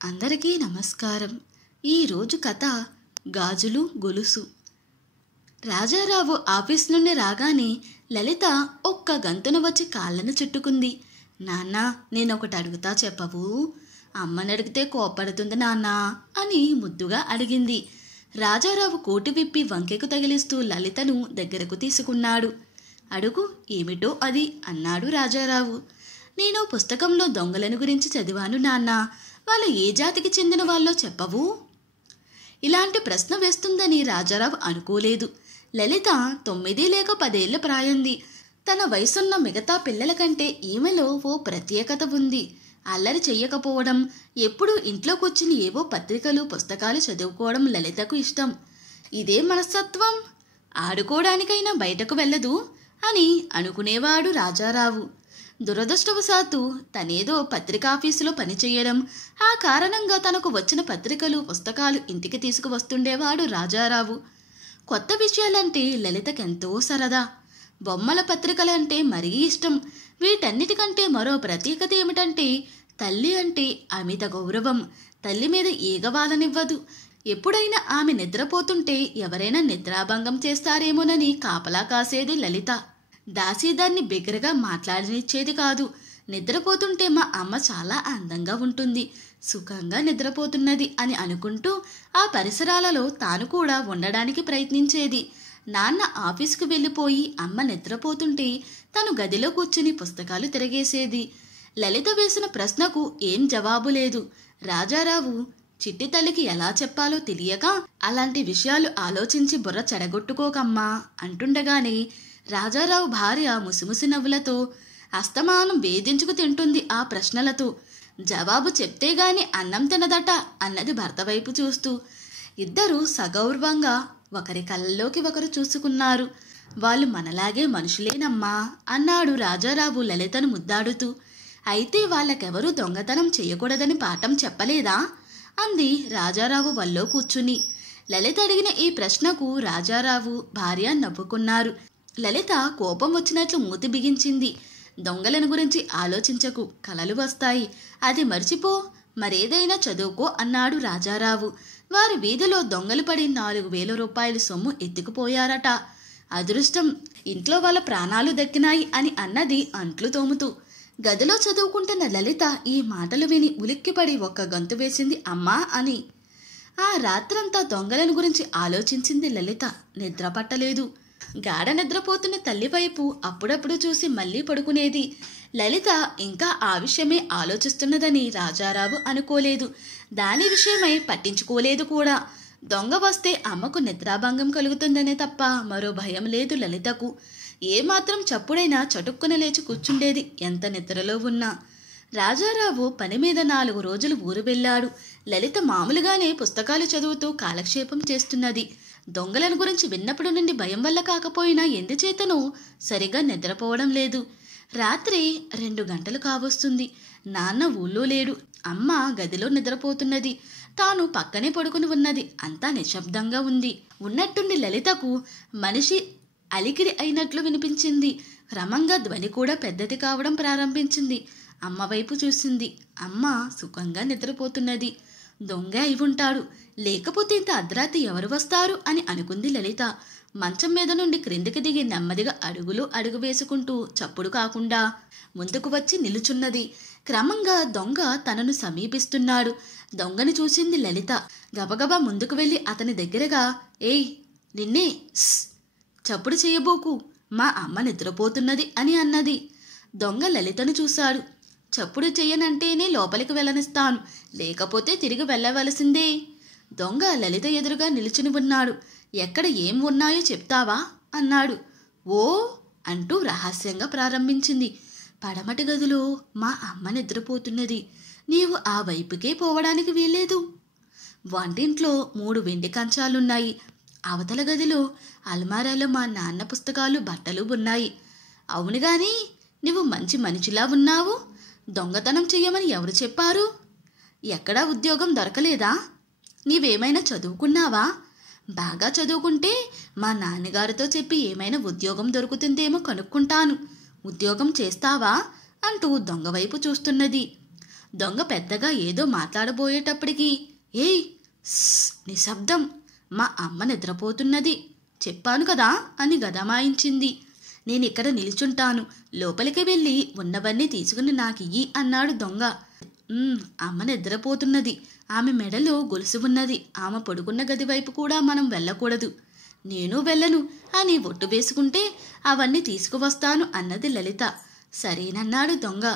అందరికీ నమస్కారం. ఈరోజు కథ గాజులు గొలుసు. రాజారావు ఆఫీస్ నుండి రాగానే లలిత ఒక్క గంతున వచ్చి కాళ్ళను చుట్టుకుంది. నాన్న, నేనొకటి అడుగుతా, చెప్పవు? అమ్మని అడిగితే కోపడుతుంది నాన్న అని ముద్దుగా అడిగింది. రాజారావు కోటు విప్పి వంకెకు తగిలిస్తూ లలితను దగ్గరకు తీసుకున్నాడు. అడుగు, ఏమిటో అది అన్నాడు రాజారావు. నేను పుస్తకంలో దొంగలను గురించి చదివాను నాన్న. వాళ్ళు ఏ జాతికి చెందిన వాళ్ళో చెప్పవు? ఇలాంటి ప్రశ్న వేస్తుందని రాజారావు అనుకోలేదు. లలిత 9 లేక 10 ఏళ్ల ప్రాయంది. తన వయసున్న మిగతా పిల్లల కంటే ఈమెలో ఓ ప్రత్యేకత ఉంది. అల్లరి చెయ్యకపోవడం, ఎప్పుడూ ఇంట్లో కూర్చుని ఏవో పత్రికలు పుస్తకాలు చదువుకోవడం లలితకు ఇష్టం. ఇదే మనస్తత్వం, ఆడుకోవడానికైనా బయటకు వెళ్ళదు అని అనుకునేవాడు రాజారావు. దురదృష్టవశాత్తు తనేదో పత్రికాఫీసులో పనిచేయడం, ఆ కారణంగా తనకు వచ్చిన పత్రికలు పుస్తకాలు ఇంటికి తీసుకువస్తుండేవాడు రాజారావు. కొత్త విషయాలంటే లలితకెంతో సరదా. బొమ్మల పత్రికలంటే మరీ ఇష్టం. వీటన్నిటికంటే మరో ప్రత్యేకత ఏమిటంటే, తల్లి అంటే అమిత గౌరవం. తల్లి మీద ఈగవాలనివ్వదు. ఎప్పుడైనా ఆమె నిద్రపోతుంటే ఎవరైనా నిద్రాభంగం చేస్తారేమోనని కాపలా కాసేది లలిత. దాసీదాన్ని బిగ్గరగా మాట్లాడనిచ్చేది కాదు. నిద్రపోతుంటే మా అమ్మ చాలా అందంగా ఉంటుంది, సుఖంగా నిద్రపోతున్నది అని అనుకుంటూ ఆ పరిసరాలలో తాను కూడా ఉండడానికి ప్రయత్నించేది. నాన్న ఆఫీసుకు వెళ్ళిపోయి అమ్మ నిద్రపోతుంటే తను గదిలో కూర్చుని పుస్తకాలు తిరగేసేది. లలిత వేసిన ప్రశ్నకు ఏం జవాబు లేదు. రాజారావు చిట్టి తల్లికి ఎలా చెప్పాలో తెలియక, అలాంటి విషయాలు ఆలోచించి బుర్ర చెడగొట్టుకోకమ్మా అంటుండగానే రాజారావు భార్య ముసిముసి నవ్వులతో అస్తమానం వేధించుకు తింటుంది ఆ ప్రశ్నలతో. జవాబు చెప్తేగాని అన్నం తినదట అన్నది భర్త వైపు చూస్తూ. ఇద్దరూ సగౌరవంగా ఒకరి కళ్ళలోకి ఒకరు చూసుకున్నారు. వాళ్ళు మనలాగే మనుషులేనమ్మా అన్నాడు రాజారావు లలితను ముద్దాడుతూ. అయితే వాళ్ళకెవరూ దొంగతనం చేయకూడదని పాఠం చెప్పలేదా అంది రాజారావు వల్లో కూర్చుని. లలిత అడిగిన ఈ ప్రశ్నకు రాజారావు భార్య నవ్వుకున్నారు. లలిత కోపం వచ్చినట్లు మూతి బిగించింది. దొంగలను గురించి ఆలోచించకు, కలలు వస్తాయి, అది మర్చిపో, మరేదైనా చదువుకో అన్నాడు రాజారావు. వారి వీధిలో దొంగలు పడి 4,000 రూపాయల సొమ్ము ఎత్తుకుపోయారట. అదృష్టం, ఇంట్లో వాళ్ళ ప్రాణాలు దక్కినాయి అని అన్నది అంట్లు తోముతూ. గదిలో చదువుకుంటున్న లలిత ఈ మాటలు విని ఉలిక్కిపడి ఒక్క గంతు వేసింది అమ్మా అని. ఆ రాత్రంతా దొంగలను గురించి ఆలోచించింది లలిత. నిద్ర పట్టలేదు. గాఢ నిద్రపోతున్న తల్లి వైపు అప్పుడప్పుడు చూసి మళ్ళీ పడుకునేది. లలిత ఇంకా ఆ విషయమే ఆలోచిస్తున్నదని రాజారావు అనుకోలేదు. దాని విషయమై పట్టించుకోలేదు కూడా. దొంగ వస్తే అమ్మకు నిద్రాభంగం కలుగుతుందనే తప్ప మరో భయం లేదు లలితకు. ఏమాత్రం చప్పుడైనా చటుక్కున లేచి కూర్చుండేది, ఎంత నిద్రలో ఉన్నా. రాజారావు పని మీద 4 రోజులు ఊరు వెళ్ళాడు. లలిత మామూలుగానే పుస్తకాలు చదువుతూ కాలక్షేపం చేస్తున్నది. దొంగలను గురించి విన్నప్పుడు నుండి భయం వల్ల కాకపోయినా ఎందుచేతనో సరిగా నిద్రపోవడం లేదు. రాత్రి 2 గంటలు కావస్తుంది. నాన్న ఊళ్ళో లేడు. అమ్మ గదిలో నిద్రపోతున్నది. తాను పక్కనే పడుకుని ఉన్నది. అంతా నిశ్శబ్దంగా ఉంది. ఉన్నట్టుండి లలితకు మనిషి అలికిడి అయినట్లు వినిపించింది. క్రమంగా ధ్వని కూడా పెద్దది కావడం ప్రారంభించింది. అమ్మ వైపు చూసింది. అమ్మ సుఖంగా నిద్రపోతున్నది. దొంగ అయి ఉంటాడు, లేకపోతే ఇంత అర్ధరాత్రి ఎవరు వస్తారు అని అనుకుంది లలిత. మంచం మీద నుండి క్రిందికి దిగి నెమ్మదిగా అడుగు వేసుకుంటూ చప్పుడు కాకుండా ముందుకు వచ్చి నిలుచున్నది. క్రమంగా దొంగ తనను సమీపిస్తున్నాడు. దొంగను చూసింది లలిత. గబగబా ముందుకు వెళ్ళి అతని దగ్గరగా, ఏయ్ నిన్నే, చప్పుడు చేయబోకు, మా అమ్మ నిద్రపోతున్నది అని అన్నది. దొంగ లలితను చూశాడు. చప్పుడు చెయ్యనంటేనే లోపలికి వెళ్ళనిస్తాను, లేకపోతే తిరిగి వెళ్ళవలసిందే. దొంగ లలిత ఎదురుగా నిలుచుని ఉన్నాడు. ఎక్కడ ఏం ఉన్నాయో చెప్తావా అన్నాడు. ఓ అంటూ రహస్యంగా ప్రారంభించింది. పడమటి గదిలో మా అమ్మ నిద్రపోతున్నది. నీవు ఆ వైపుకే పోవడానికి వీల్లేదు. వంటింట్లో 3 వెండి కంచాలున్నాయి. అవతల గదిలో అల్మారాలో మా నాన్న పుస్తకాలు బట్టలు ఉన్నాయి. అవునుగాని నువ్వు మంచి మనిషిలా ఉన్నావు. దొంగతనం చెయ్యమని ఎవరు చెప్పారు? ఎక్కడా ఉద్యోగం దొరకలేదా? నీవేమైనా చదువుకున్నావా? బాగా చదువుకుంటే మా నాన్నగారితో చెప్పి ఏమైనా ఉద్యోగం దొరుకుతుందేమో కనుక్కుంటాను. ఉద్యోగం చేస్తావా అంటూ దొంగ వైపు చూస్తున్నది. దొంగ పెద్దగా ఏదో మాట్లాడబోయేటప్పటికి, ఏయ్, నిశ్శబ్దం, మా అమ్మ నిద్రపోతున్నది, చెప్పాను కదా అని గదమాయించింది. నేనిక్కడ నిలుచుంటాను, లోపలికి వెళ్ళి ఉన్నవన్నీ తీసుకుని నాకియ్యి అన్నాడు దొంగ. అమ్మ నిద్రపోతున్నది, ఆమె మెడలో గొలుసు ఉన్నది, ఆమె పడుకున్న గది వైపు కూడా మనం వెళ్ళకూడదు. నేను వెళ్ళను అని ఒట్టు వేసుకుంటే అవన్నీ తీసుకువస్తాను అన్నది లలిత. సరేనన్నాడు దొంగ.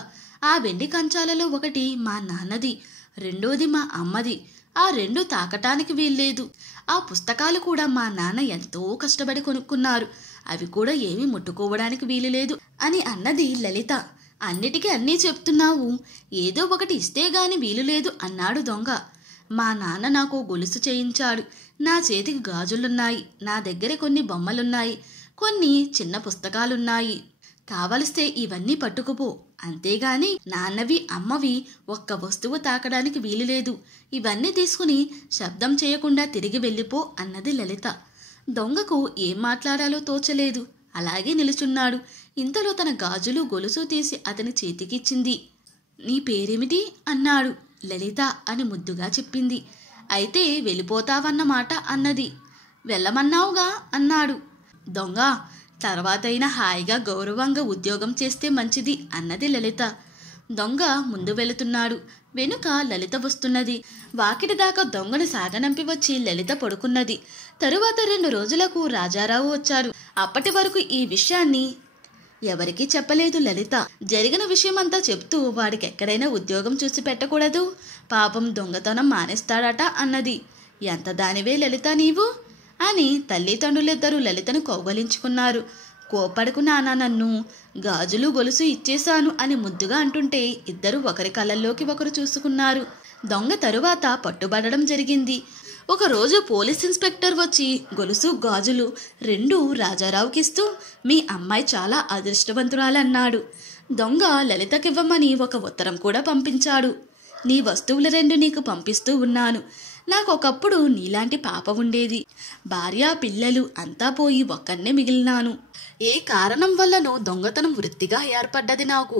ఆ వెండి కంచాలలో ఒకటి మా నాన్నది, రెండోది మా అమ్మది. ఆ రెండు తాకటానికి వీల్లేదు. ఆ పుస్తకాలు కూడా మా నాన్న ఎంతో కష్టపడి కొనుక్కున్నారు, అవి కూడా ఏమీ ముట్టుకోవడానికి వీలులేదు అని అన్నది లలిత. అన్నిటికీ అన్నీ చెప్తున్నావు, ఏదో ఒకటి ఇస్తే గాని వీలులేదు అన్నాడు దొంగ. మా నాన్న నాకు గొలుసు చేయించాడు, నా చేతికి గాజులున్నాయి, నా దగ్గర కొన్ని బొమ్మలున్నాయి, కొన్ని చిన్న పుస్తకాలున్నాయి. కావలిస్తే ఇవన్నీ పట్టుకుపో, అంతేగాని నాన్నవి అమ్మవి ఒక్క వస్తువు తాకడానికి వీలులేదు. ఇవన్నీ తీసుకుని శబ్దం చేయకుండా తిరిగి వెళ్ళిపో అన్నది లలిత. దొంగకు ఏం మాట్లాడాలో తోచలేదు, అలాగే నిలుచున్నాడు. ఇంతలో తన గాజులు గొలుసు తీసి అతని చేతికిచ్చింది. నీ పేరేమిటి అన్నాడు. లలిత అని ముద్దుగా చెప్పింది. అయితే వెళ్ళిపోతావన్నమాట అన్నది. వెళ్ళమన్నావుగా అన్నాడు. దొంగ, తర్వాతైనా హాయిగా గౌరవంగా ఉద్యోగం చేస్తే మంచిది అన్నది లలిత. దొంగ ముందు వెళుతున్నాడు, వెనుక లలిత వస్తున్నది. వాకిటి దాకా దొంగను సాగనంపి వచ్చి లలిత పడుకున్నది. తరువాత 2 రోజులకు రాజారావు వచ్చారు. అప్పటి వరకు ఈ విషయాన్ని ఎవరికీ చెప్పలేదు లలిత. జరిగిన విషయమంతా చెప్తూ వాడికి ఎక్కడైనా ఉద్యోగం చూసి పెట్టకూడదు, పాపం దొంగతనం మానేస్తాడట అన్నది. ఎంత దానివే లలిత నీవు అని తల్లిదండ్రులిద్దరూ లలితను కౌగలించుకున్నారు. కోపడకు నాన్న, నన్ను గాజులు గొలుసు ఇచ్చేశాను అని ముద్దుగా అంటుంటే ఇద్దరు ఒకరి కళ్ళల్లోకి ఒకరు చూసుకున్నారు. దొంగ తరువాత పట్టుబడడం జరిగింది. ఒకరోజు పోలీస్ ఇన్స్పెక్టర్ వచ్చి గొలుసు గాజులు 2 రాజారావుకిస్తూ మీ అమ్మాయి చాలా అదృష్టవంతురాలన్నాడు. దొంగ లలితకివ్వమని ఒక ఉత్తరం కూడా పంపించాడు. నీ వస్తువులు 2 నీకు పంపిస్తూ ఉన్నాను. నాకొకప్పుడు నీలాంటి పాప ఉండేది, భార్య పిల్లలు అంతా పోయి ఒక్కన్నే మిగిలినాను. ఏ కారణం వల్లనో దొంగతనం వృత్తిగా ఏర్పడ్డది నాకు.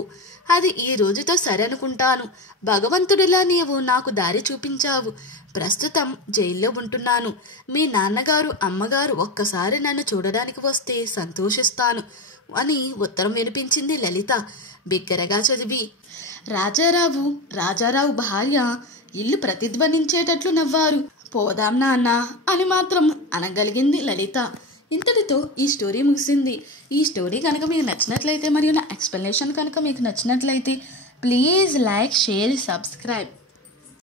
అది ఈ రోజుతో సరనుకుంటాను. భగవంతుడిలా నీవు నాకు దారి చూపించావు. ప్రస్తుతం జైల్లో ఉంటున్నాను. మీ నాన్నగారు అమ్మగారు ఒక్కసారి నన్ను చూడడానికి వస్తే సంతోషిస్తాను అని ఉత్తరం వినిపించింది లలిత బిగ్గరగా చదివి. రాజారావు భార్య ఇల్లు ప్రతిధ్వనించేటట్లు నవ్వారు. పోదాం నాన్న అని మాత్రం అనగలిగింది లలిత. ఇంతటితో ఈ స్టోరీ ముగిసింది. ఈ స్టోరీ కనుక మీకు నచ్చినట్లయితే మరియు నా ఎక్స్ప్లెనేషన్ కనుక మీకు నచ్చినట్లయితే ప్లీజ్ లైక్, షేర్, సబ్స్క్రైబ్.